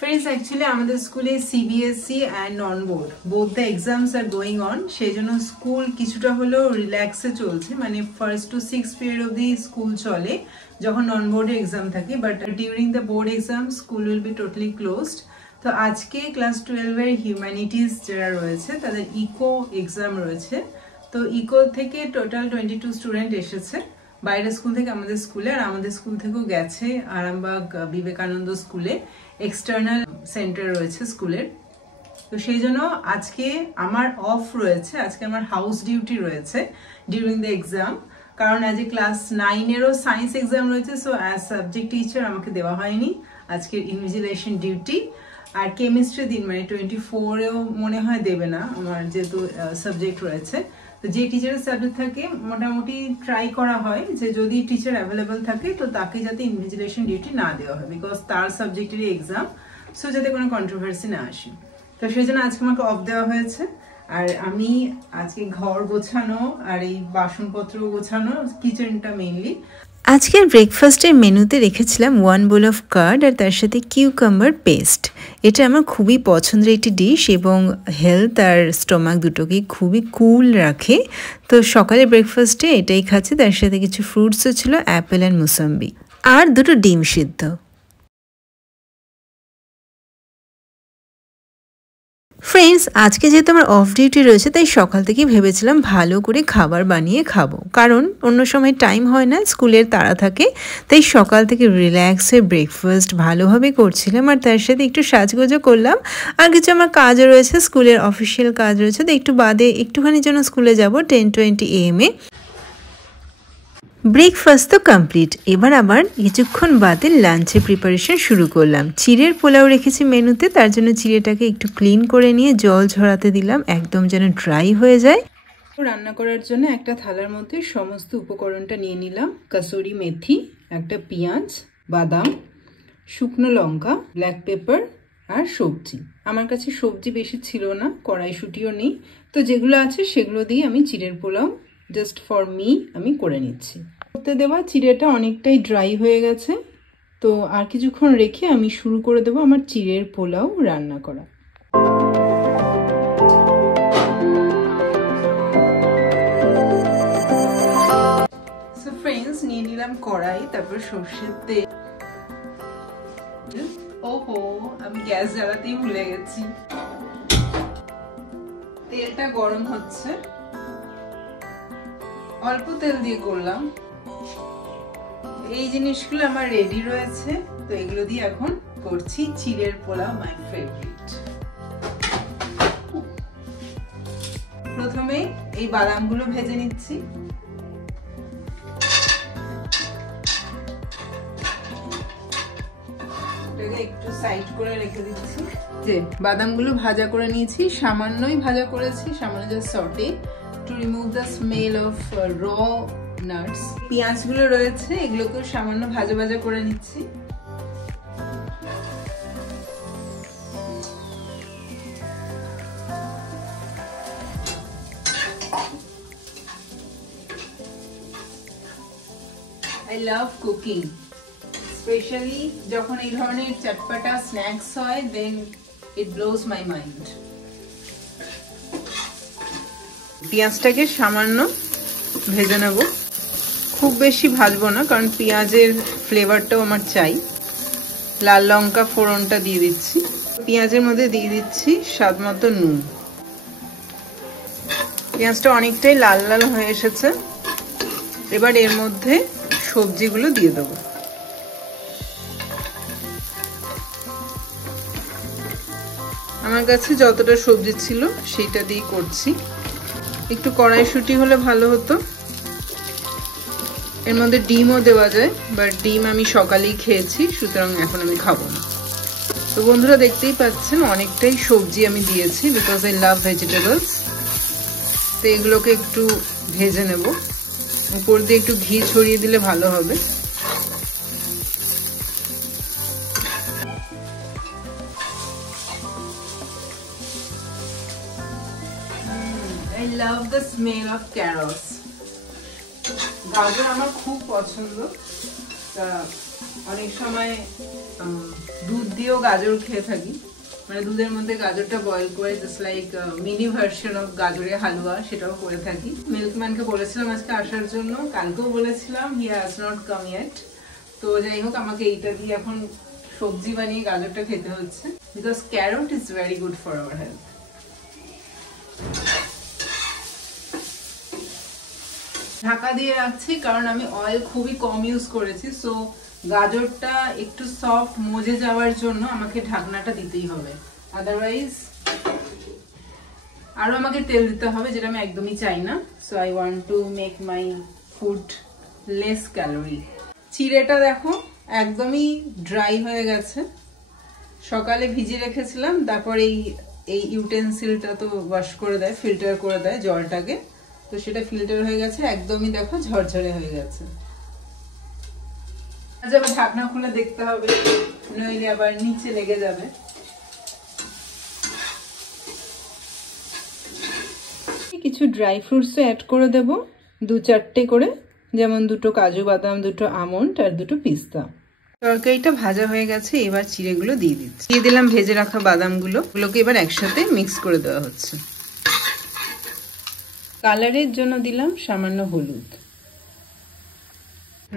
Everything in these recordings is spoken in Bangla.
Friends, actually আমাদের স্কুলে CBSE and non board both the exams are going on সেজন্য স্কুল কিছুটা হলো রিল্যাক্সে চলছে মানে ফার্স্ট টু 6th period অবধি স্কুল চলে যখন নন বোর্ডে এক্সাম থাকে but during the board exam school will be totally closed তো আজকে ক্লাস 12 এর হিউম্যানিটিজ যারা রয়েছে তাদের ইকো এক্সাম রয়েছে তো ইকো থেকে টোটাল 22 স্টুডেন্ট এসেছে বাইরের স্কুল থেকে আমাদের স্কুলে আর আমাদের স্কুল থেকেও গেছে আরামবাগ বিবেকানন্দ স্কুলে এক্সটার্নাল সেন্টার রয়েছে স্কুলের তো সেই জন্য আজকে আমার অফ রয়েছে আজকে আমার হাউস ডিউটি রয়েছে ডিউরিং দ্য এক্সাম কারণ আজ ক্লাস 9 এরও সায়েন্স এক্সাম রয়েছে সো অ্যাজ সাবজেক্ট টিচার আমাকে দেওয়া হয়নি আজকের ইনভিজিলেশন ডিউটি আর কেমিস্ট্রি দিন মানে 24 এও মনে হয় দেবে না আমার যেহেতু সাবজেক্ট রয়েছে তো যে টিচারের সাবজেক্ট থাকে মোটামুটি ট্রাই করা হয় যে যদি টিচার অ্যাভেলেবল থাকে তো তাকে যাতে ইনভিজিলেশন ডিউটি না দেওয়া হয় বিকজ তার সাবজেক্টেরই এক্সাম সো যাতে কোনো কন্ট্রোভার্সি না আসে তো সেই জন্য আজকে আমাকে অফ দেওয়া হয়েছে আর আমি আজকে ঘর গোছানো আর এই বাসনপত্র গোছানো কিচেনটা মেইনলি আজকের ব্রেকফাস্টের মেনুতে রেখেছিলাম 1 bowl অফ কার্ড আর তার সাথে কিউকাম্বার পেস্ট এটা আমার খুবই পছন্দের একটি ডিশ এবং হেলথ আর স্টমাক দুটোকেই খুবই কুল রাখে তো সকালে ব্রেকফাস্টে এটাই খাচ্ছি তার সাথে কিছু ফ্রুটসও ছিল অ্যাপেল অ্যান্ড মুসাম্বি আর দুটো ডিম সিদ্ধ ফ্রেন্ডস আজকে যেহেতু আমার অফ ডিউটি রয়েছে তাই সকাল থেকেই ভেবেছিলাম ভালো করে খাবার বানিয়ে খাবো কারণ অন্য সময় টাইম হয় না স্কুলের তাড়া থাকে তাই সকাল থেকে রিল্যাক্সে ব্রেকফাস্ট ভালোভাবে করছিলাম আর তার সাথে একটু সাজগোজও করলাম আর কিছু আমার কাজও রয়েছে স্কুলের অফিসিয়াল কাজ রয়েছে তো একটু বাদে একটুখানির জন্য স্কুলে যাব 10:20 AM ব্রেকফাস্ট তো কমপ্লিট এবার আবার কিছুক্ষণ বাদে লাঞ্চের প্রিপারেশন শুরু করলাম চিড়ের পোলাও রেখেছি মেনুতে তার জন্য চিড়েটাকে একটু ক্লিন করে নিয়ে জল ঝরাতে দিলাম একদম যেন ড্রাই হয়ে যায় রান্না করার জন্য একটা থালার মধ্যে সমস্ত উপকরণটা নিয়ে নিলাম কাসুরি মেথি একটা পেঁয়াজ বাদাম শুকনো লঙ্কা ব্ল্যাক পেপার আর সবজি আমার কাছে সবজি বেশি ছিল না কড়াইশুঁটিও নেই তো যেগুলো আছে সেগুলো দিয়ে আমি চিড়ের পোলাও জাস্ট ফর মি আমি করে নিচ্ছি করতে দেওয়া চিড়েটা অনেকটাই ড্রাই হয়ে গেছে তো আর কিছুক্ষণ রেখে আমি শুরু করে দেবো আমার চিড়ের পোলাও রান্না করা সো ফ্রেন্ডস নিয়ে নিলাম কড়াই তারপর সর্ষের তেল ওহো আমি গ্যাস জ্বালাতেই ভুলে গেছি তেলটা গরম হচ্ছে অল্প তেল দিয়ে করলাম এই জিনিসগুলো আমার রেডি রয়েছে তো এগুলো দিয়ে এখন করছি চিড়ের পোলাও মাই ফেভারিট প্রথমে এই বাদামগুলো ভেজে নিচ্ছি এটাকে একটু সাইড করে রেখে দিচ্ছি যে বাদামগুলো ভাজা করে নিয়েছি সামান্যই ভাজা করেছি সামান্য just saute to remove the smell of raw nuts পেঁয়াজগুলো রয়েছে এগুলোকে সামান্য ভাজা ভাজা করে নিচ্ছি I love cooking especially যখন এই ধরনের চটপটা স্ন্যাক্স হয় then it blows my mind পেঁয়াজটাকে সামান্য ভেজে নেব খুব বেশি ভাজবো না কারণ পেঁয়াজের ফ্লেভারটাও আমার চাই লাল লঙ্কা ফোড়নটা দিয়ে দিচ্ছি পেঁয়াজের মধ্যে দিয়ে দিচ্ছি স্বাদ মতো নুন পেঁয়াজটা অনেকটাই লাল লাল হয়ে এসেছে এবার এর মধ্যে সবজিগুলো দিয়ে দেবো আমার কাছে যতটা সবজি ছিল সেটা দিয়ে করছি একটু কড়াইশুঁটি হলে ভালো হতো এর মধ্যে ডিমও দেওয়া যায় বাট ডিম আমি সকালেই খেয়েছি সুতরাং এখন আমি খাবো না তো বন্ধুরা দেখতেই পাচ্ছেন অনেকটাই সবজি আমি দিয়েছি বিকজ আই লাভ ভেজিটেবলস তো এগুলোকে একটু ভেজে নেব উপর দিয়ে একটু ঘি ছড়িয়ে দিলে ভালো হবে I love the smell of carrots. গাজর আমার খুব পছন্দ। অনেক সময় দুধ দিয়েও গাজর খেয়ে থাকি, মানে দুধের মধ্যে গাজরটা বয়েল করে just like mini version of গাজরের হালুয়া, সেটাও করে থাকি। মিল্কম্যানকে বলেছিলাম আজকে আসার জন্য, কালকেও বলেছিলাম, he has not come yet. তো যাই হোক, আমাকে এইটা দিয়ে এখন সবজি বানিয়ে গাজরটা খেতে হচ্ছে, because carrot is very good for our health. Dhaka দিয়ে রাখছি কারণ আমি অয়েল খুবই কম ইউজ করেছি, সো গাজরটা একটু সফট মজে যাওয়ার জন্য আমাকে ঢাকনাটা দিতেই হবে, আদারওয়াইজ আরো আমাকে তেল দিতে হবে, যেটা আমি একদমই চাই না। So I want to make my food less calorie. চিড়েটা দেখো একদমই ড্রাই হয়ে গেছে, সকালে ভিজিয়ে রেখেছিলাম, তারপর এই ইউটেন্সিলটা তো ওয়াশ করে দেয়, ফিল্টার করে দেয় জলটাকে, তো সেটা ফিল্টার হয়ে গেছে, একদমই দেখো ঝরঝরে হয়ে গেছে। আচ্ছা, আবার ঢাকনা খুলে দেখতে হবে, নইলে আবার নিচে লেগে যাবে। কিছু ড্রাই ফ্রুটসও অ্যাড করে দেব, 2-4টে করে, যেমন 2টো কাজু বাদাম, 2টো আমন্ড আর 2টো পিস্তা। তরকারিটা ভাজা হয়ে গেছে, এবার চিড়েগুলো দিয়ে দিচ্ছি। দিয়ে দিলাম ভেজে রাখা বাদামগুলো, ওগুলোকে এবার একসাথে মিক্স করে দেওয়া হচ্ছে। কালারের জন্য দিলাম সামান্য হলুদ।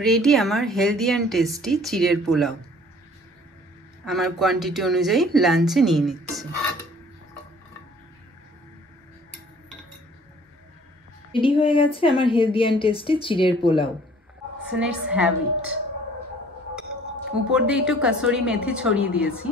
রেডি আমার হেলদি অ্যান্ড টেস্টি চিড়ের পোলাও। আমার কোয়ান্টিটি অনুযায়ী লাঞ্চে নিয়ে নিচ্ছি। রেডি হয়ে গেছে আমার হেলদি অ্যান্ড টেস্টি চিড়ের পোলাও। So let's have it. উপর দিয়ে একটু কাসুরি মেথি ছড়িয়ে দিয়েছি।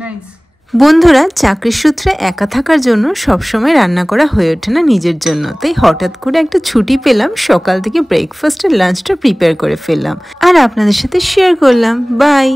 নাইস। বন্ধুরা, চাকরির সূত্রে একা থাকার জন্য সবসময় রান্না করা হয়ে ওঠে না নিজের জন্য, তাই হঠাৎ করে একটা ছুটি পেলাম, সকাল থেকে ব্রেকফাস্ট আর লাঞ্চটা প্রিপেয়ার করে ফেললাম আর আপনাদের সাথে শেয়ার করলাম। বাই।